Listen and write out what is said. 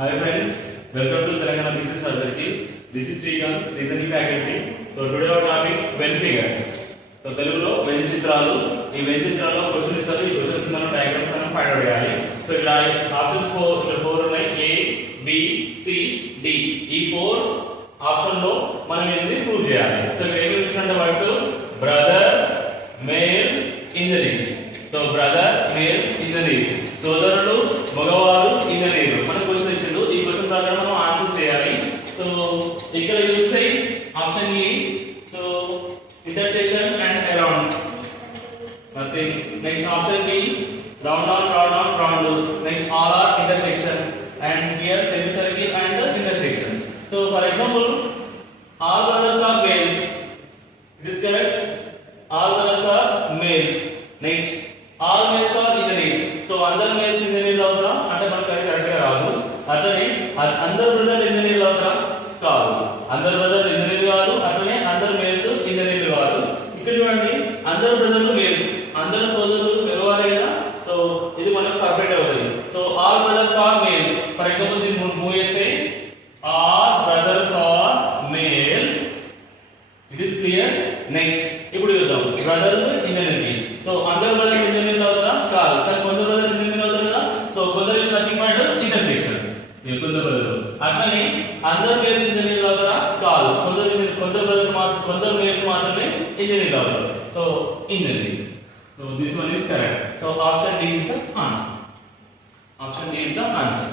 Hi friends, welcome to Telangana Business Circle. This is Srikanth, reasoning faculty. So today our topic Venn figures. So తెలుగులో when చిత్రాలు. ఈ when చిత్రాల్లో question ఇస్తారు. ఈ questions మనం diagrams మనం ఫైండ్ అవుట్ చేయాలి. సో ఇక్కడ ఆప్షన్స్ 4 ఉన్నాయి. A, B, C, D. ఈ 4 ఆప్షన్ లో మనం ఏంది ప్రూవ్ చేయాలి. సో ఇక్కడ ఏమి ఇచ్చినట్టు words brother males engineers. So brother males engineers, సోదరులు మగవారు ఇంజనీర్లు. మన క్వశ్చన్ ఇచ్చిండు. ఈ క్వశ్చన్ ప్రకారం మనం ఆన్సర్ చేయాలి. సో ఇక్కడ చూస్తే option A, so intersection and around nothing. Next option B round on round. Next all are intersection and here semi circle and intersection. So for example all brothers are males. It is correct. All brothers are males. Next all males are engineers. So అందరు males engineer అవుతారా అంటే మనకు అది correct గా రాదు. అట్లనే అందరు brother engineer అవుతారా కాదు. అందరు బ్రదర్ ఇంజనీర్ కాదు. అట్లనే అందరు మేల్స్ ఇంజనీర్ కాదు. ఇక్కడ చూడండి అందరు బ్రదర్లు మేల్స్, అందరు సోదరులు మగవారే కదా. సో ఇది మనకు పర్ఫెక్ట్ అవుతుంది. So all brothers are males. For example దీన్ని మూవ్ చేస్తే all brothers are males. It is clear. Next ఇప్పుడు చూద్దాం బ్రదర్లు ఇంజనీర్. సో అందరు బ్రదర్ ఇంజనీర్ అవుతారా కాదు, కానీ కొందరు బ్రదర్ ఇంజనీర్ అవుతారు కదా. సో కొందరు నథింగ్ బట్ ఇంటర్సెక్షన్. కొందరు బ్రదర్. అట్లనే అందరు మేల్స్ ఇంజనీర్ అవుతారా కాదు, కొందరు మేల్స్ మాత్రమే ఇంజనీర్ అవుతారు. So engineer. So this one is correct. So option D is the answer. Option D is the answer.